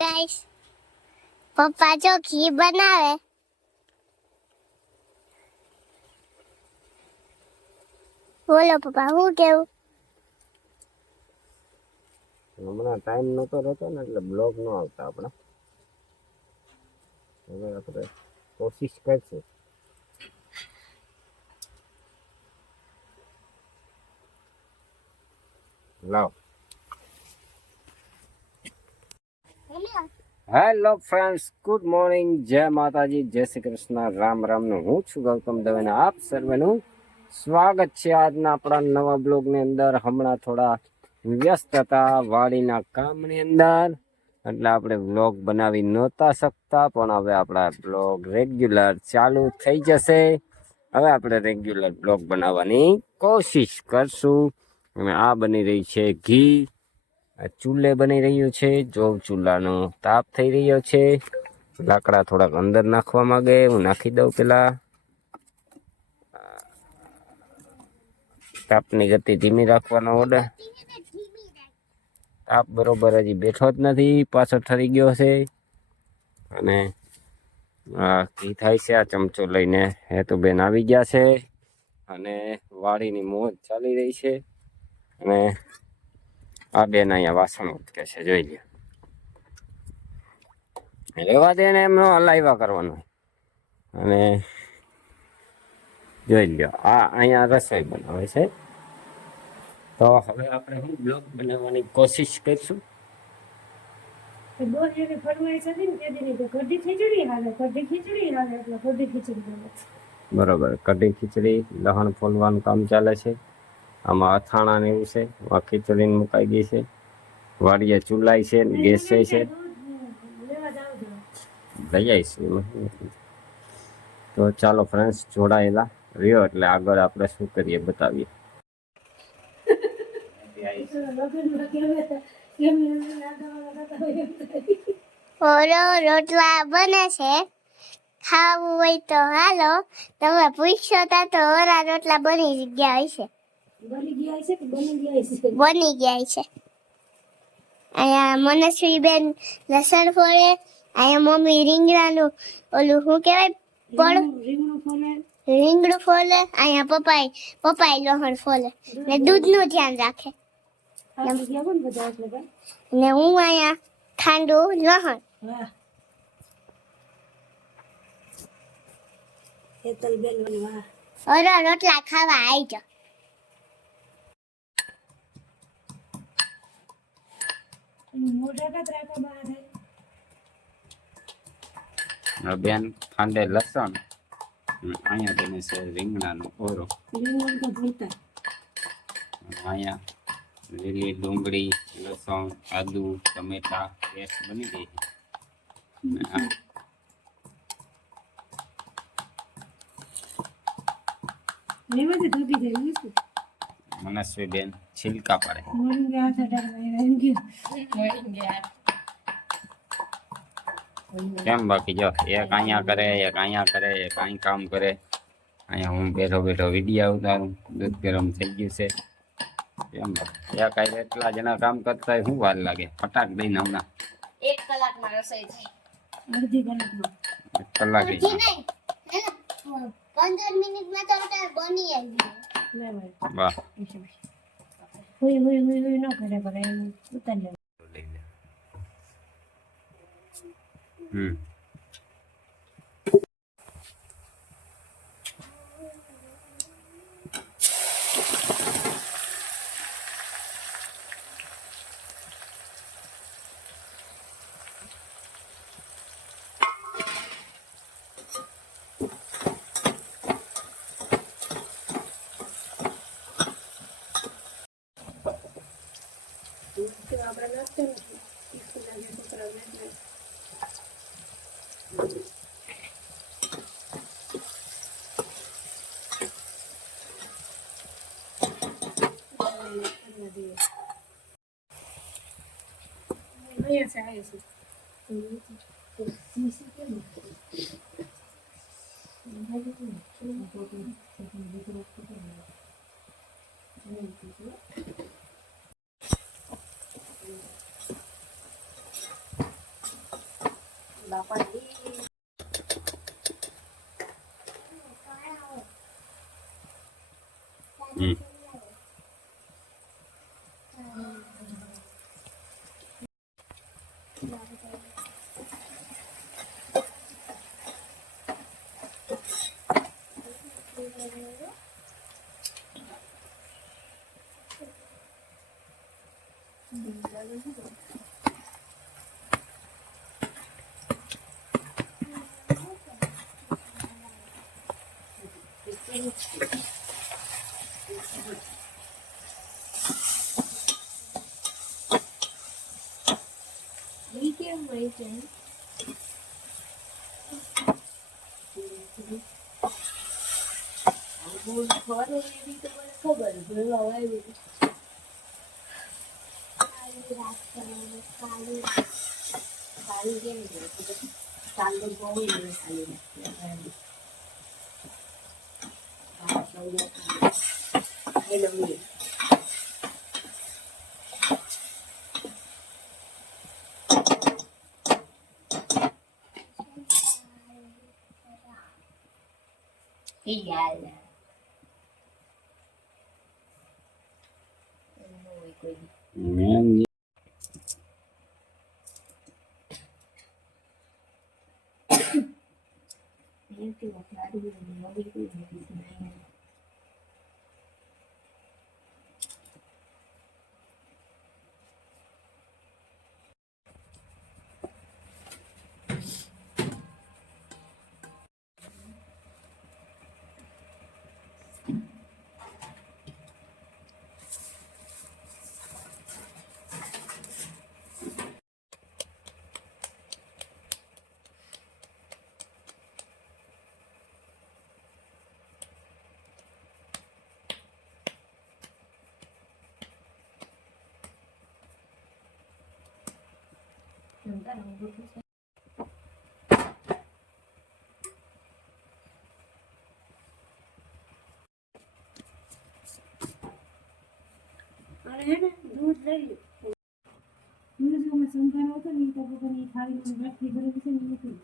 Guys પપ્પા જો ઘી બનાવે. બોલો પપ્પા, હું કેવું? હમણાં ટાઈમ નતો રહેતો ને એટલે બ્લોગ ન આવતા આપણા. હવે આપણે કોશિશ કરશું. લાવ. હેલો ફ્રેન્ડ્સ, ગુડ મોર્નિંગ, જય માતાજી, જય શ્રી કૃષ્ણ, રામ રામનું. હું છું ગૌતમ દવે. આપ સર્વેનું સ્વાગત છે આજના આપણા નવા બ્લોગની અંદર. હમણાં થોડા વ્યસ્ત હતા વાડીના કામની અંદર, એટલે આપણે બ્લોગ બનાવી નહોતા શકતા, પણ હવે આપણા બ્લોગ રેગ્યુલર ચાલુ થઈ જશે. હવે આપણે રેગ્યુલર બ્લોગ બનાવવાની કોશિશ કરશું. અને આ બની રહી છે ઘી, ચૂલે બની રહ્યું છે. જો ચૂલાનો તાપ થઈ રહ્યો છે. લાકડા થોડાક અંદર નાખવા માંગે, હું નાખી દઉં પેલા. તાપની ગતિ ધીમી રાખવાનો ઓર્ડર. તાપ બરોબર હજી બેઠો જ નથી, પાછો ઠરી ગયો છે. અને ઘી થાય છે. આ ચમચો લઈને હેતુબેન આવી ગયા છે અને વાડીની મોજ ચાલી રહી છે. અને આ બેન અહીંયા વાસણ ઉટકે છે, જોઈ લ્યો. રેવા દે ને, એમનો હલાવ્યા કરવાનું. અને જોઈ લ્યો, આ અહીંયા રસોઈ બનાવે છે. તો હવે આપણે હું બ્લોગ બનાવવાની કોશિશ કરીશું. બરોબર, કઢી ખીચડી, લહણ ફોલવાનું કામ ચાલે છે. આમાં અથાણા ને એવું છે. આ ખીચડી મુકાઈ ગઈ છે. વાડીએ ચૂલાઈ છે, ગેસ છે. લઈ આવીશું. તો ચાલો ફ્રેન્ડ્સ, જોડાયેલા રહ્યો એટલે આગળ આપણે શું કરીએ બતાવીએ. રોટલા બને છે. ખાવું હોય તો હાલો. તમે પૂછ્યો તા તો ઓરા રોટલા બની ગયા હશે. બની ગયા છે. અહીંયા મનસ્વી બેન લસણ ફોડે. અહીંયા મમ્મી રીંગણાનું ઓલું શું કહેવાય, રીંગણું ફોલે. અહીંયા પપ્પાએ લસણ ફોલે ને દૂધનું ધ્યાન રાખે. ને હું અહીંયા ખાંડું લસણ. ઓરા રોટલા ખાવા આવી જાઓ. બેન ખાંડે લસણ, અહીંયા બને છે રીંગણાનો ઓરો. અહીંયા લીલી ડુંગળી, લસણ, આદુ, ટમેટા પેસ્ટ બની ગઈ છે. મનસ્વી બેન છિલકા પાડે. કેમ બાકી જો, એક અહીંયા કરે, એક અહીંયા કરે, એક અહીં કામ કરે. અહીંયા હું બેઠો બેઠો વિડીયો ઉતારું. દૂધ ગરમ થઈ ગયું છે. કેમ એક કાંઈ એટલા જણા કામ કરતા હોય, શું વાર લાગે? ફટાક દઈને હમણાં 1 કલાકમાં રસોઈ થાય. અડધી કલાકમાં. 1 કલાક 15 મિનિટમાં તો બની આવી. વાહ. ન કરે ઉતારી હમ. મેં અને હે ને દૂધ લઈ લે. દૂધ જો મેં સંભાળ્યો હતો ને એ તો બધાની થાળીમાં ગાંઠી ભરેલી છે ને એ મૂકી.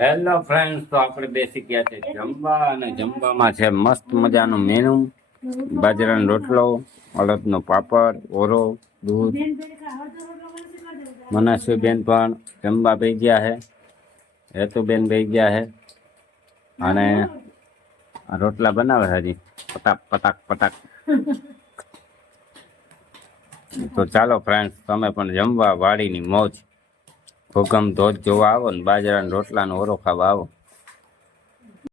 હેલો ફ્રેન્ડ્સ, તો આપણે બેસી ગયા છે જમવા, અને જમવામાં છે મસ્ત મજાનું મેનુ. બાજરાનો રોટલો, અડદનો પાપડ, ઓરો, દૂધ. બેન બેન કા હળદર રોટલો મને શીખવાડી દેજો. મનસ્વીબેન પણ જમવા બેસી ગયા છે, હેતુબેન બેસી ગયા છે, અને આ રોટલા બનાવે છે હજી પટાક પટાક પટાક. તો ચાલો ફ્રેન્ડ્સ, તમે પણ જમવા વાડીની મોજ ભૂકંપ ધોધ જોવા આવો ને બાજરાના રોટલાનો ઓરો ખાવા આવો.